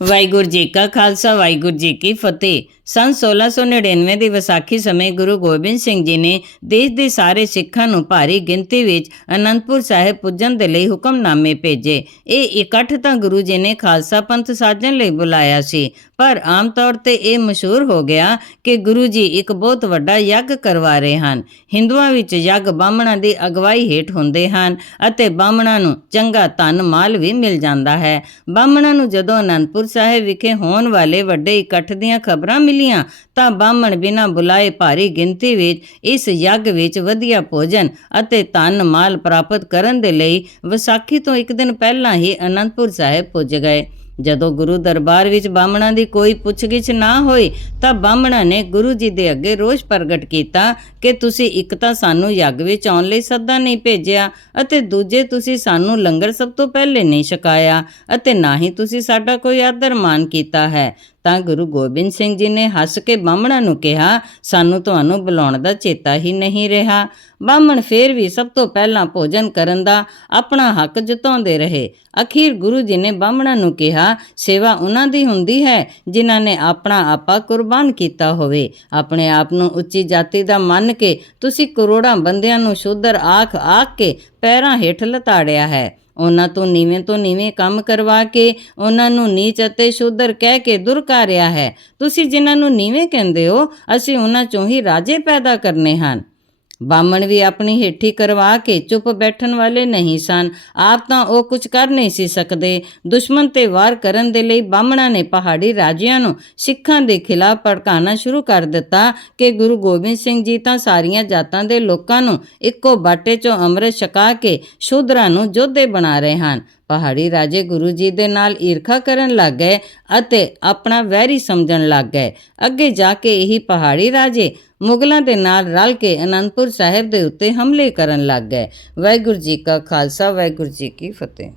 ਵਾਹਿਗੁਰੂ ਜੀ ਕਾ ਖਾਲਸਾ, ਵਾਹਿਗੁਰੂ ਜੀ ਕੀ ਫਤਿਹ। ਸੰਨ 1699 ਦੀ ਵਿਸਾਖੀ ਸਮੇਂ ਗੁਰੂ ਗੋਬਿੰਦ ਸਿੰਘ ਜੀ ਨੇ ਦੇਸ਼ ਦੇ ਸਾਰੇ ਸਿੱਖਾਂ ਨੂੰ ਭਾਰੀ ਗਿਣਤੀ ਵਿੱਚ ਅਨੰਦਪੁਰ ਸਾਹਿਬ ਪੁੱਜਣ ਦੇ ਲਈ ਹੁਕਮਨਾਮੇ ਭੇਜੇ। ਇਹ ਇਕੱਠ ਤਾਂ ਗੁਰੂ ਜੀ ਨੇ ਖਾਲਸਾ ਪੰਥ ਸਾਜਣ ਲਈ ਬੁਲਾਇਆ ਸੀ, ਪਰ ਆਮ ਤੌਰ ਤੇ ਇਹ ਮਸ਼ਹੂਰ ਹੋ ਗਿਆ ਕਿ ਗੁਰੂ ਜੀ ਇੱਕ ਬਹੁਤ ਵੱਡਾ ਯੱਗ ਕਰਵਾ ਰਹੇ ਹਨ। ਹਿੰਦੂਆਂ ਵਿੱਚ ਯੱਗ ਬਾਹਮਣਾਂ ਦੀ ਅਗਵਾਈ ਹੇਠ ਹੁੰਦੇ ਹਨ ਅਤੇ ਬਾਹਮਣਾਂ ਨੂੰ ਚੰਗਾ ਧਨ ਮਾਲ ਵੀ ਮਿਲ ਜਾਂਦਾ ਹੈ। ਬਾਹਮਣਾਂ ਨੂੰ ਜਦੋਂ ਅਨੰਦਪੁਰ ਸਾਹਿਬ ਵਿਖੇ ਹੋਣ ਵਾਲੇ ਵੱਡੇ ਇਕੱਠ ਦੀਆਂ ਖਬਰਾਂ ਮਿਲੀਆਂ, ਤਾਂ ਬਾਹਮਣ ਬਿਨਾਂ ਬੁਲਾਏ ਭਾਰੀ ਗਿਣਤੀ ਵਿੱਚ ਇਸ ਯੱਗ ਵਿੱਚ ਵਧੀਆ ਭੋਜਨ ਅਤੇ ਧਨ ਮਾਲ ਪ੍ਰਾਪਤ ਕਰਨ ਦੇ ਲਈ ਵਿਸਾਖੀ ਤੋਂ ਇੱਕ ਦਿਨ ਪਹਿਲਾਂ ਹੀ ਅਨੰਦਪੁਰ ਸਾਹਿਬ ਪੁੱਜ ਗਏ। ਜਦੋਂ ਗੁਰੂ ਦਰਬਾਰ ਵਿੱਚ ਬਾਹਮਣਾਂ ਦੀ ਕੋਈ ਪੁੱਛਗਿੱਛ ਨਾ ਹੋਈ, ਤਾਂ ਬਾਹਮਣਾਂ ਨੇ ਗੁਰੂ ਜੀ ਦੇ ਅੱਗੇ ਰੋਸ਼ ਪ੍ਰਗਟ ਕੀਤਾ ਕਿ ਤੁਸੀਂ ਇੱਕ ਤਾਂ ਸਾਨੂੰ ਯੱਗ ਵਿੱਚ ਆਉਣ ਲਈ ਸੱਦਾ ਨਹੀਂ ਭੇਜਿਆ ਅਤੇ ਦੂਜੇ ਤੁਸੀਂ ਸਾਨੂੰ ਲੰਗਰ ਸਭ ਤੋਂ ਪਹਿਲੇ ਨਹੀਂ ਛਕਾਇਆ ਅਤੇ ਨਾ ਹੀ ਤੁਸੀਂ ਸਾਡਾ ਕੋਈ ਆਦਰ ਮਾਨ ਕੀਤਾ ਹੈ। ਤਾਂ ਗੁਰੂ ਗੋਬਿੰਦ ਸਿੰਘ ਜੀ ਨੇ ਹੱਸ ਕੇ ਬਾਹਮਣਾਂ ਨੂੰ ਕਿਹਾ, ਸਾਨੂੰ ਤੁਹਾਨੂੰ ਬੁਲਾਉਣ ਦਾ ਚੇਤਾ ਹੀ ਨਹੀਂ ਰਿਹਾ। ਬਾਹਮਣ ਫੇਰ ਵੀ ਸਭ ਤੋਂ ਪਹਿਲਾਂ ਭੋਜਨ ਕਰਨ ਦਾ ਆਪਣਾ ਹੱਕ ਜਤਾਉਂਦੇ ਰਹੇ। ਅਖੀਰ ਗੁਰੂ ਜੀ ਨੇ ਬਾਹਮਣਾਂ ਨੂੰ ਕਿਹਾ, ਸੇਵਾ ਉਹਨਾਂ ਦੀ ਹੁੰਦੀ ਹੈ ਜਿਨ੍ਹਾਂ ਨੇ ਆਪਣਾ ਆਪਾ ਕੁਰਬਾਨ ਕੀਤਾ ਹੋਵੇ। ਆਪਣੇ ਆਪ ਨੂੰ ਉੱਚੀ ਜਾਤੀ ਦਾ ਮੰਨ ਕੇ ਤੁਸੀਂ ਕਰੋੜਾਂ ਬੰਦਿਆਂ ਨੂੰ ਸ਼ੂਦਰ ਆਖ ਆਖ ਕੇ ਪੈਰਾਂ ਹੇਠ ਲਤਾੜਿਆ ਹੈ। ਉਹਨਾਂ ਤੋਂ ਨੀਵੇਂ ਤੋਂ ਨੀਵੇਂ ਕੰਮ ਕਰਵਾ ਕੇ ਉਹਨਾਂ ਨੂੰ ਨੀਚ ਅਤੇ ਸ਼ੂਦਰ ਕਹਿ ਕੇ ਦੁਰਕਾਰਿਆ ਹੈ। ਤੁਸੀਂ ਜਿਨ੍ਹਾਂ ਨੂੰ ਨੀਵੇਂ ਕਹਿੰਦੇ ਹੋ, ਅਸੀਂ ਉਹਨਾਂ ਚੋਂ ਹੀ ਰਾਜੇ ਪੈਦਾ ਕਰਨੇ ਹਨ। ਬਾਮਣ ਵੀ ਆਪਣੀ ਹੇਠੀ ਕਰਵਾ ਕੇ ਚੁੱਪ ਬੈਠਣ ਵਾਲੇ ਨਹੀਂ ਸਨ। ਆਪ ਤਾਂ ਉਹ ਕੁਝ ਕਰ ਨਹੀਂ ਸੀ ਸਕਦੇ। ਦੁਸ਼ਮਣ ਤੇ ਵਾਰ ਕਰਨ ਦੇ ਲਈ ਬਾਮਣਾ ਨੇ ਪਹਾੜੀ ਰਾਜਿਆਂ ਨੂੰ ਸਿੱਖਾਂ ਦੇ ਖਿਲਾਫ ਭੜਕਾਉਣਾ ਸ਼ੁਰੂ ਕਰ ਦਿੱਤਾ ਕਿ ਗੁਰੂ ਗੋਬਿੰਦ ਸਿੰਘ ਜੀ ਤਾਂ ਸਾਰੀਆਂ ਜਾਤਾਂ ਦੇ ਲੋਕਾਂ ਨੂੰ ਇੱਕੋ ਬਾਟੇ 'ਚੋਂ ਅੰਮ੍ਰਿਤ ਛਕਾ ਕੇ ਸ਼ੂਦਰਾਂ ਨੂੰ ਯੋਧੇ ਬਣਾ ਰਹੇ ਹਨ। ਪਹਾੜੀ ਰਾਜੇ ਗੁਰੂ ਜੀ ਦੇ ਨਾਲ ਈਰਖਾ ਕਰਨ ਲੱਗ ਗਏ ਅਤੇ ਆਪਣਾ ਵੈਰੀ ਸਮਝਣ ਲੱਗ ਗਏ। ਅੱਗੇ ਜਾ ਕੇ ਇਹੀ ਪਹਾੜੀ ਰਾਜੇ ਮੁਗਲਾਂ ਦੇ ਨਾਲ ਰਲ ਕੇ ਅਨੰਦਪੁਰ ਸਾਹਿਬ ਦੇ ਉੱਤੇ ਹਮਲੇ ਕਰਨ ਲੱਗ ਗਏ। ਵਾਹਿਗੁਰੂ ਜੀ ਕਾ ਖਾਲਸਾ, ਵਾਹਿਗੁਰੂ ਜੀ ਕੀ ਫਤਿਹ।